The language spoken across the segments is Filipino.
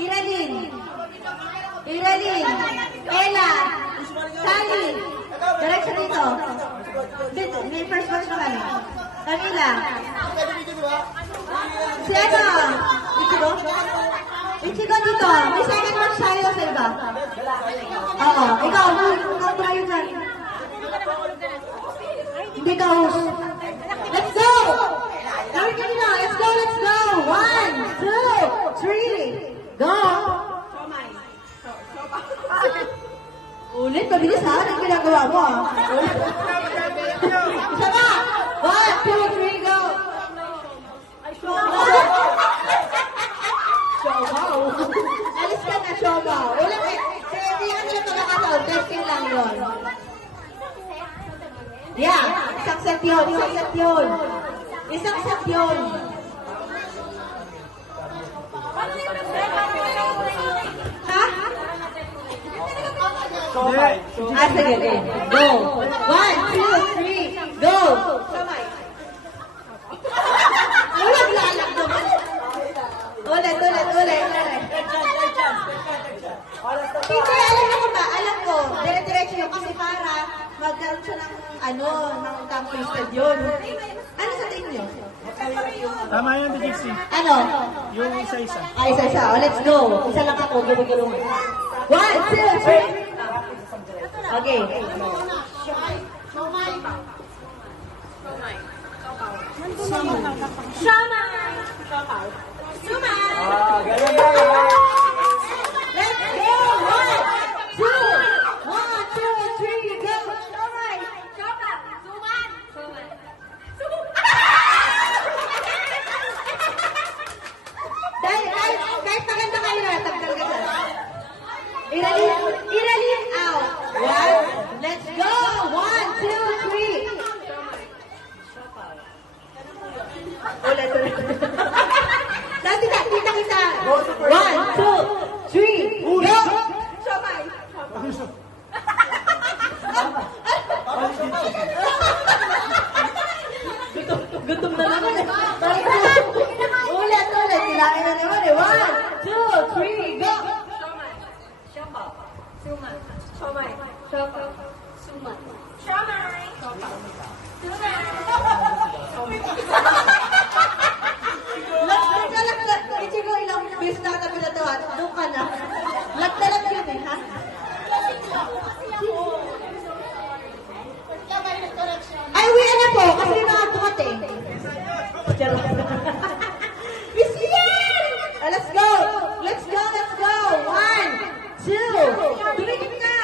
Iralyn. Iralyn. Ella. Sally. Diretso dito. May first batch naman eh. Camila. Si ano? Ichigo? Ichigo dito. May second batch tayo sa iba. Oo. Ikaw, huwag tayo dyan. Hindi ka host. Let's go! Let's go, let's go! 1, 2, 3, go! Ulit, mabilis ha? Anong ginagawa mo ha? Isa pa! 1, 2, 3, go! Showaw! Alis ka na, showaw! Ulit eh! Hindi ka nila pagkakataon. Testing lang yun. Yeah! Isang set yun! Isang set yun! Isang set yun! Ha? Ah, sige, sige. Go! 1, 2, 3, go! Ulit, lalak naman. Ulit. Hindi, alam mo ba? Alam ko, dire-diretso yun kasi para magkaroon siya ng tongue twisted yun. Ano sa tingin nyo? Tama yan, Dixie. Ano? Yung isa-isa. Isa. Oh, let's go. Isa lang ako. Gulong. 1, 2, 3. Okay. Let's go. 1, 2, 3, go. Kahit maganda kayo na, tagdal ka dyan. Iralyn out. One. Let's go. 1, 2, 3. Ulit. Kita. 1, 2, 3, go. Siomay. Gutom na naman eh. Ulit. Kailangan na naman eh. 1, 2, 3, go. Lagdalag. Ichigo, ilang bis na kami na ito. Doon ka na. Lagdalag yun eh, ha? Ay, uwi na po. Kasi nakatukat eh. Miss Ian! Let's go! 1, 2. Tumigil ka!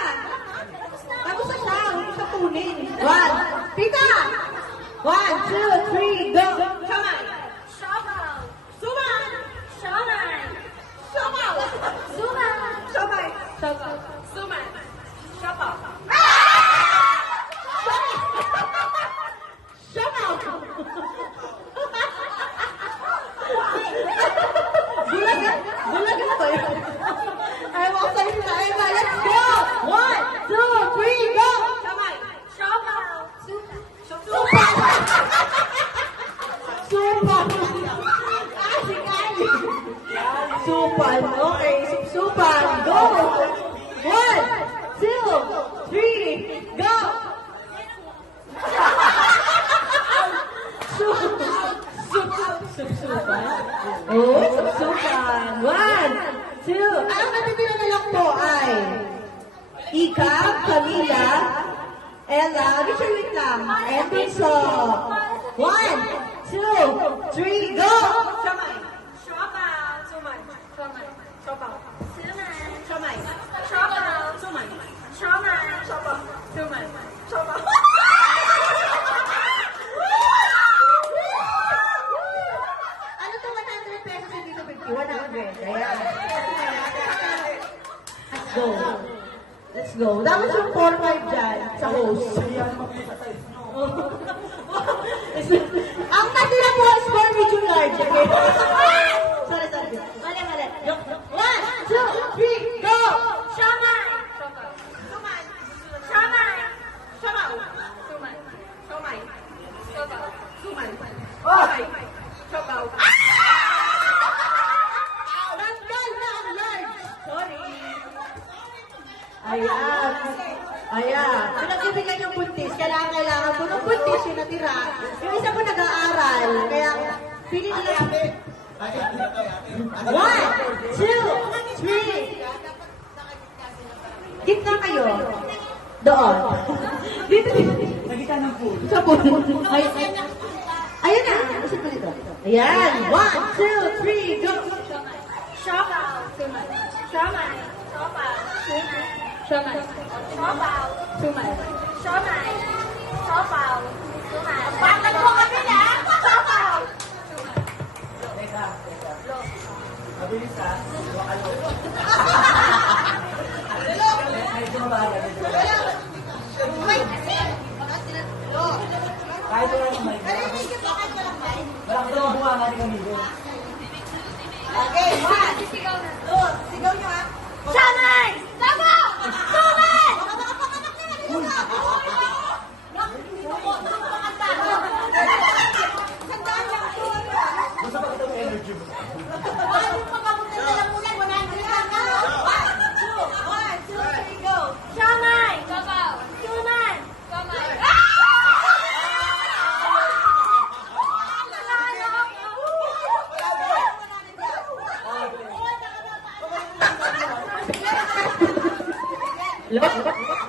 Tapos na siya. Hindi siya tunin. 1. Pita! 1, 2, 3, go! Kamay! Bulaga to eh. Ay, mo sa isa. Ay, let's go! 1, 2, 3, go! Supan. Okay, supan. Go! 1, 2, 3, go! Supan. Oh, supan. 1, 2. Ang natitira na lang po ay Ika, Camila, Ella, Richard wait lang, and Pinso. 1, 2, 3, go! Ano to 100 pesos hindi to 50? 100. Ayan. Let's go. Dapat yung 4-5 dyan sa host. Ang natira po is for medium large. Okay? Sorry. Mali. 1, 2, 3, go! Nandal na ang Ayan. Pinagbibigyan yung buntis. Kailangan po ng buntis yung natira. Yung isa po nag-aaral. Kaya, pili nila. 1, 2, 3. Gitna kayo. Doon. Dito. Nagita ng pool. Sa pool. Ayun na. Isa po dito. Ayan. 1, 2, 3, go. Siopaw. Siomay. Siopaw. Siomay. Siopaw. Sumay. Siomay. Siopaw. Sumay. Bakit mo kami na? Siopaw. Mabilis ha. Kahit wala ng mic. Walang ito ang bunga ng ating amigo. Okay, 1. Sigaw na. Sigaw nyo ha. Siomay. Siopaw. Sumay. Gusto ba itong energy mo? Siomay. Siopaw. Sumay. Sumay. Look.